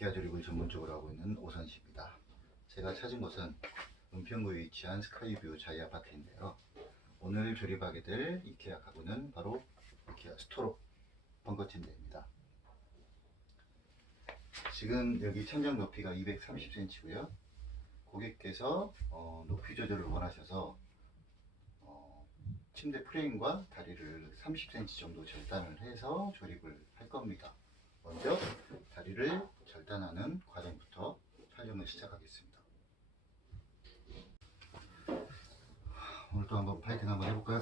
이케아 조립을 전문적으로 하고 있는 오선시입니다. 제가 찾은 곳은 은평구에 위치한 스카이뷰 자이 아파트인데요. 오늘 조립하게 될 이케아 가구는 바로 이케아 스토로 벙커침대입니다. 지금 여기 천장 높이가 230cm고요. 고객께서 높이 조절을 원하셔서 침대 프레임과 다리를 30cm 정도 절단을 해서 조립을 할 겁니다. 먼저 다리를 절단하는 과정부터 촬영을 시작하겠습니다. 오늘도 한번 파이팅 한번 해볼까요?